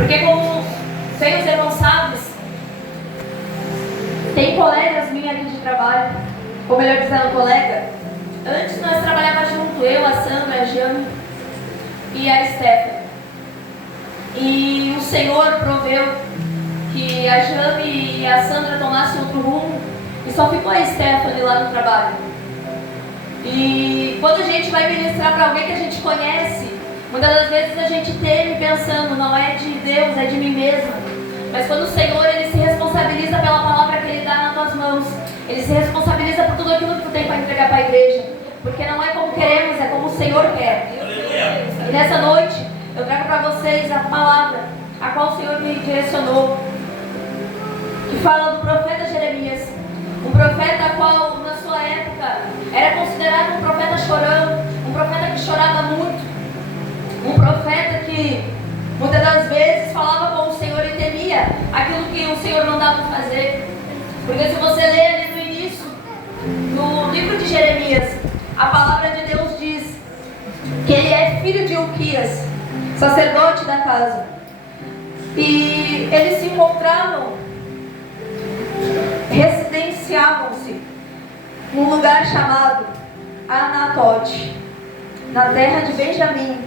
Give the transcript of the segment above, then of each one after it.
Porque como sei os irmãos sabem, tem colegas minhas aqui de trabalho, ou melhor dizendo, colega. Antes nós trabalhávamos junto, eu, a Sandra, a Jane e a Stephanie. E o Senhor proveu que a Jane e a Sandra tomassem outro rumo e só ficou a Stephanie lá no trabalho. E quando a gente vai ministrar para alguém que a gente conhece, muitas das vezes a gente teme pensando, não é de Deus, é de mim mesma. Mas quando o Senhor, Ele se responsabiliza pela palavra que Ele dá nas tuas mãos, Ele se responsabiliza por tudo aquilo que tu tem para entregar para a igreja. Porque não é como queremos, é como o Senhor quer. E nessa noite, eu trago para vocês a palavra a qual o Senhor me direcionou, que fala do profeta Jeremias. Um profeta a qual, na sua época, era considerado um profeta chorão, um profeta que chorava muito, um profeta que muitas das vezes falava com o Senhor e temia aquilo que o Senhor mandava fazer. Porque se você ler ali no início, no livro de Jeremias, a palavra de Deus diz que ele é filho de Ilquias, sacerdote da casa. E eles se encontravam, residenciavam-se num lugar chamado Anatote, na terra de Benjamim,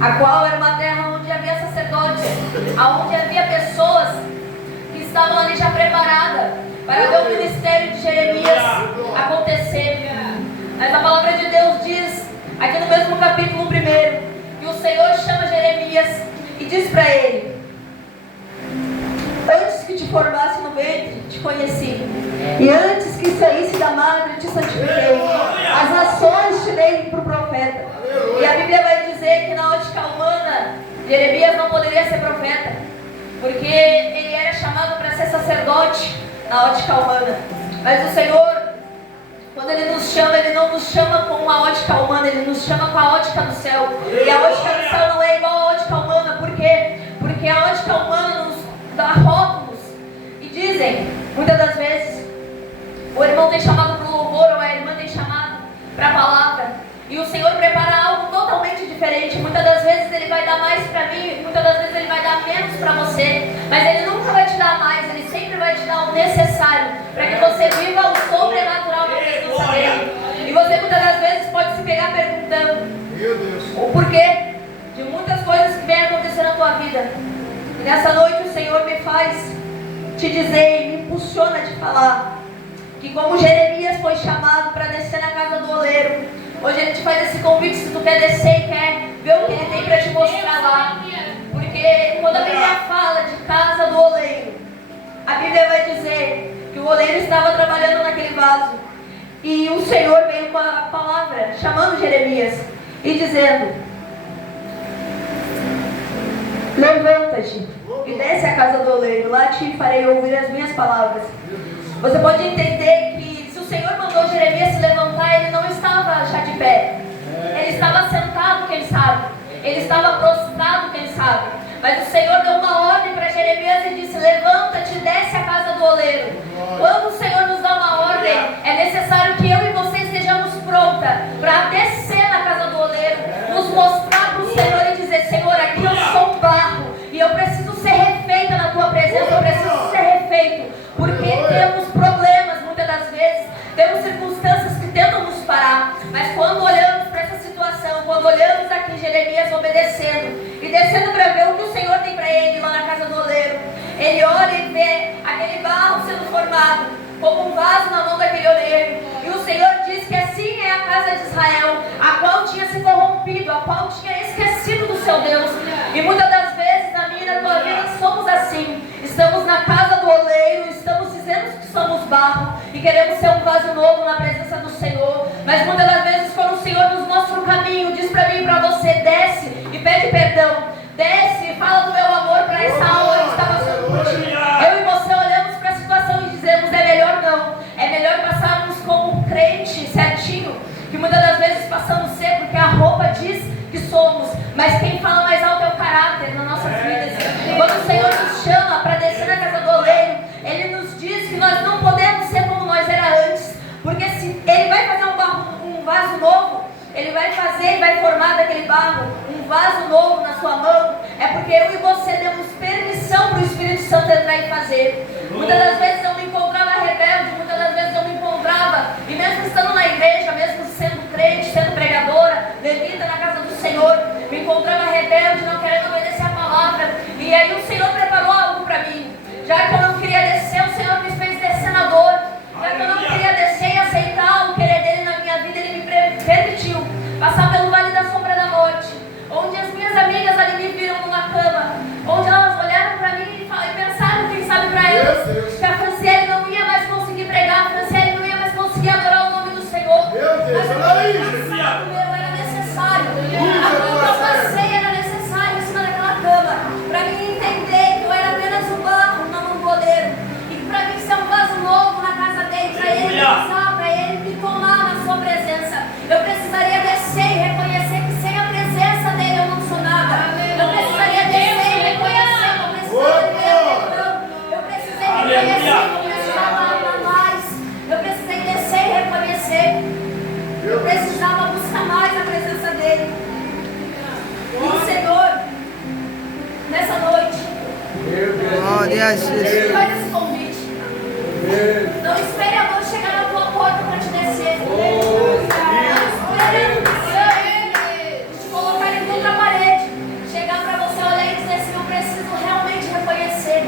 a qual era uma terra onde havia sacerdotes, onde havia pessoas que estavam ali já preparadas para ver o ministério de Jeremias acontecer. Mas a palavra de Deus diz, aqui no mesmo capítulo 1, que o Senhor chama Jeremias e diz para ele: antes que te formasse no ventre, te conheci, e antes que saísse da madre, te santifiquei. As nações te dei para o profeta. E a Bíblia vai dizer que na ótica humana, Jeremias não poderia ser profeta, porque ele era chamado para ser sacerdote na ótica humana. Mas o Senhor, quando Ele nos chama, Ele não nos chama com a ótica humana, Ele nos chama com a ótica do céu. E a ótica do céu não é igual à ótica humana. Por quê? Porque a ótica humana nos dá rótulos. E dizem, muitas das vezes, o irmão tem chamado para o louvor, ou a irmã tem chamado para a palavra. E o Senhor prepara algo totalmente diferente. Muitas das vezes Ele vai dar mais para mim, muitas das vezes Ele vai dar menos para você. Mas Ele nunca vai te dar mais, Ele sempre vai te dar o necessário para que você viva o sobrenatural da presença dEle. E você muitas das vezes pode se pegar perguntando o porquê de muitas coisas que vêm acontecer na tua vida. E nessa noite o Senhor me faz te dizer e me impulsiona de falar que como Jeremias foi chamado para descer na casa do oleiro, hoje Ele te faz esse convite, se tu quer descer e quer ver o que Ele tem para te mostrar lá. Porque quando a Bíblia fala de casa do oleiro, a Bíblia vai dizer que o oleiro estava trabalhando naquele vaso. E o Senhor veio com a palavra, chamando Jeremias e dizendo: levanta-te e desce à casa do oleiro, lá te farei ouvir as minhas palavras. Você pode entender que se o Senhor mandou Jeremias se levantar, ele não estava já de pé. Ele estava sentado, quem sabe. Ele estava prostrado, quem sabe. Mas o Senhor deu uma ordem para Jeremias e disse: levanta-te e desce à casa do oleiro. Quando o Senhor nos dá uma ordem, é necessário que eu e você estejamos prontas para descer na casa do oleiro, nos mostrar para o Senhor e dizer: Senhor, aqui eu sou um barro e eu preciso ser refeita na tua presença, eu preciso ser refeito, porque temos problemas muitas das vezes, temos circunstâncias que tentam nos parar. Mas quando olhamos para essa situação, quando olhamos aqui Jeremias obedecendo e descendo para ver o que o Senhor tem para ele lá na casa do oleiro, ele olha e vê aquele barro sendo formado como um vaso na mão daquele oleiro. E o Senhor diz que assim é a casa de Israel, a qual tinha se corrompido, a qual tinha esquecido do seu Deus. E muitas das vezes na minha e na tua vida somos assim. Estamos na casa do oleiro, estamos dizendo que somos barro e queremos ser um vaso novo na presença do Senhor. Mas muitas das vezes quando o Senhor nos mostra o caminho, diz para mim e para você: desce e pede perdão. Desce e fala do meu amor para essa alma que está passando por ti. Eu e você olhamos para a situação e dizemos: é melhor não. É melhor passarmos como crente certinho, que muitas das vezes passamos ser porque a roupa diz que somos, mas quem fala mais alto é o caráter nas nossas vidas. Quando o Senhor nos chama para descer na casa do oleiro, Ele nos diz que nós não podemos ser como nós era antes, porque se Ele vai fazer um vaso vai fazer e vai formar daquele barro um vaso novo na sua mão, é porque eu e você demos permissão para o Espírito Santo entrar e fazer. Muitas das vezes eu me encontrava rebelde, muitas das vezes eu me encontrava, e mesmo estando na igreja, mesmo sendo crente, sendo pregadora, levita na casa do Senhor, me encontrava rebelde, não querendo obedecer a palavra. E aí o Senhor preparou algo para mim. Já que eu não queria descer, o Senhor me fez descer na dor. Já que eu não queria descer e aceitar o querer dele na minha vida, ele me permitiu passar pelo vale da sombra da morte, onde as minhas amigas ali me viram numa cama, onde elas olharam para mim e pensaram, quem sabe para elas, que a Franciele não ia mais conseguir pregar, a Franciele não ia mais conseguir adorar o nome do Senhor. Mas o meu era necessário. Aquilo que eu passei era necessário em cima daquela cama, para mim entender que eu era apenas um barro, não um goleiro, e que para mim ser um vaso novo na casa dele, para ele me usar, para ele me tomar na sua presença, eu precisaria descer e reconhecer que sem a presença dele eu não sou nada. Eu precisaria descer e reconhecer que eu precisava de perdão. Eu precisei reconhecer que eu precisava amar mais. Eu precisei descer e reconhecer. Eu precisava buscar mais a presença dele. E o Senhor, nessa noite, faz esse convite. Não espere a dor chegar na tua porta para te descer. Não espere te colocar em contra a parede, chegar para você olhar e dizer assim: eu preciso realmente reconhecer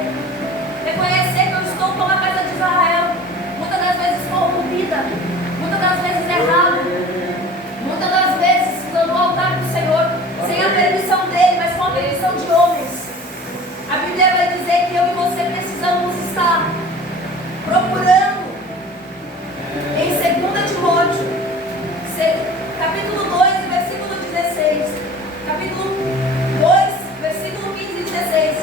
que eu estou como a casa de Israel, muitas das vezes corrompida, muitas das vezes errada, muitas das vezes no altar do Senhor, sem a permissão dele, mas com a permissão de homens. A Bíblia vai dizer que eu e você precisamos estar procurando em 2 Timóteo, capítulo 2, versículo 16. Capítulo 2, versículo 15 e 16.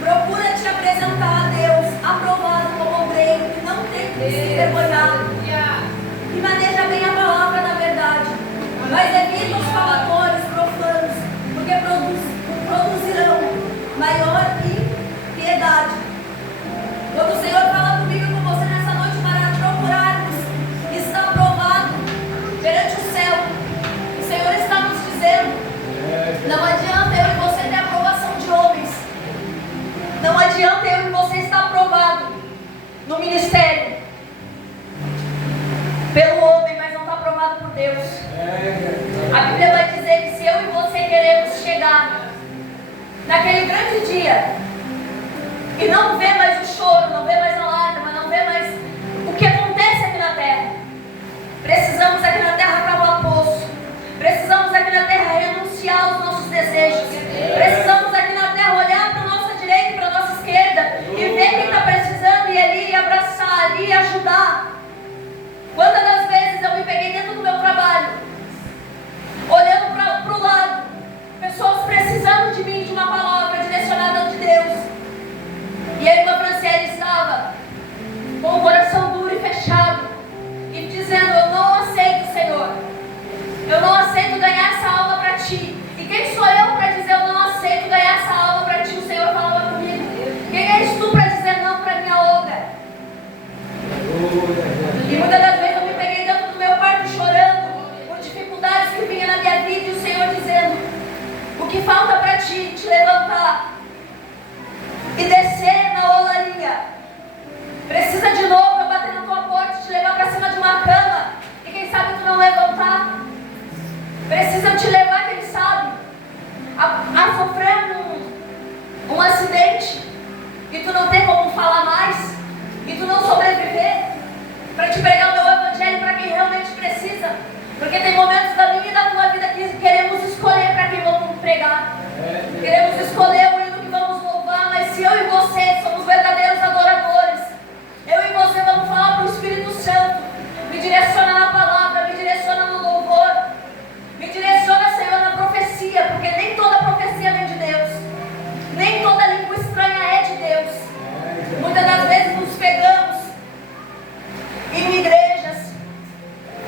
Procura te apresentar a Deus, aprovado como obreiro, que não tem que se envergonhar, e maneja bem a palavra da verdade. Mas evita os faladores profanos, porque produzirão maior impiedade. Quando o Senhor fala comigo e com você nessa noite para procurarmos, está aprovado perante o céu. O Senhor está nos dizendo: não adianta eu e você ter a aprovação de homens. Não adianta eu e você estar aprovado no ministério pelo homem, mas não está aprovado por Deus. A Bíblia vai dizer que se eu e você queremos chegar naquele grande dia e não ver mais o choro, não ver mais a lágrima, não ver mais o que acontece aqui na terra, precisamos aqui na terra cavar poço, precisamos aqui na terra renunciar aos nossos desejos, precisamos aqui na terra olhar para a nossa direita e para a nossa esquerda e ver quem está precisando e ir ali, e abraçar ali, e ajudar. Quantas das vezes eu me peguei dentro do meu trabalho, olhando para o lado, pessoas precisando de mim, de uma palavra direcionada de Deus, e a irmã Franciele estava com o coração duro e fechado, e dizendo: eu não aceito, Senhor, eu não aceito ganhar essa alma para ti. E quem sou eu para dizer eu não aceito ganhar essa alma para ti? O Senhor falava comigo: quem és tu para dizer não para minha obra? E muitas das vezes eu me peguei dentro do meu quarto chorando por dificuldades que vinham na minha vida, e o Senhor dizendo: o que falta para ti? Te levantar e descer na olaria. Precisa de novo eu bater na tua porta e te levar para cima de uma cama, e quem sabe tu não levantar. Precisa te levar, quem sabe, a sofrer um acidente e tu não ter como falar mais, e tu não sobreviver, para te pregar o meu evangelho para quem realmente precisa. Porque tem momentos da minha e da tua vida que queremos escolher para quem vamos pregar, queremos escolher o hino que vamos louvar, mas se eu e você somos verdadeiros adoradores, eu e você vamos falar para o Espírito Santo: me direciona na palavra, me direciona no louvor, me direciona, Senhor, na profecia, porque nem toda profecia vem de Deus, nem toda língua estranha é de Deus. Muitas das vezes nos pegamos em igrejas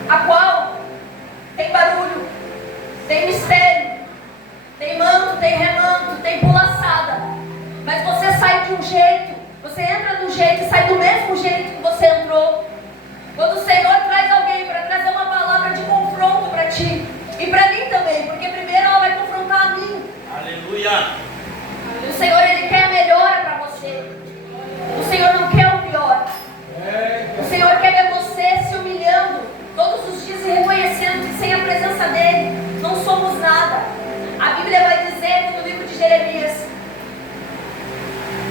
a qual tem barulho, tem mistério, tem manto, tem remanto, tem pulaçada, mas você sai de um jeito, você entra de um jeito e sai do mesmo jeito que você entrou. Quando o Senhor traz alguém para trazer uma palavra de confronto para ti e para O Senhor, Ele quer a melhora para você. O Senhor não quer o pior. O Senhor quer ver você se humilhando todos os dias e reconhecendo que sem a presença dEle não somos nada. A Bíblia vai dizer no livro de Jeremias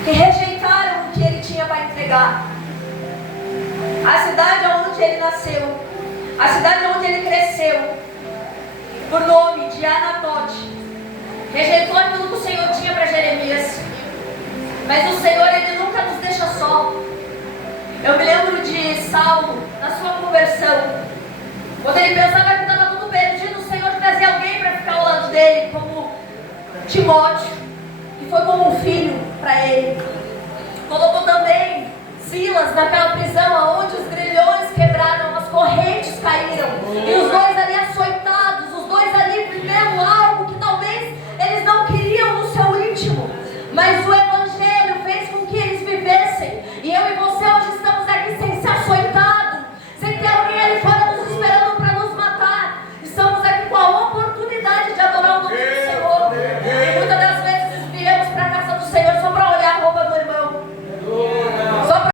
que rejeitaram o que Ele tinha para entregar. A cidade onde Ele nasceu, a cidade onde Ele cresceu, por nome de Anatote, rejeitou aquilo que o Senhor tinha para Jeremias. Mas o Senhor, Ele nunca nos deixa só. Eu me lembro de Saulo, na sua conversão, quando ele pensava que estava tudo perdido, o Senhor trazia alguém para ficar ao lado dele, como Timóteo, que foi como um filho para ele. Colocou também Silas naquela prisão onde os grilhões quebraram as correias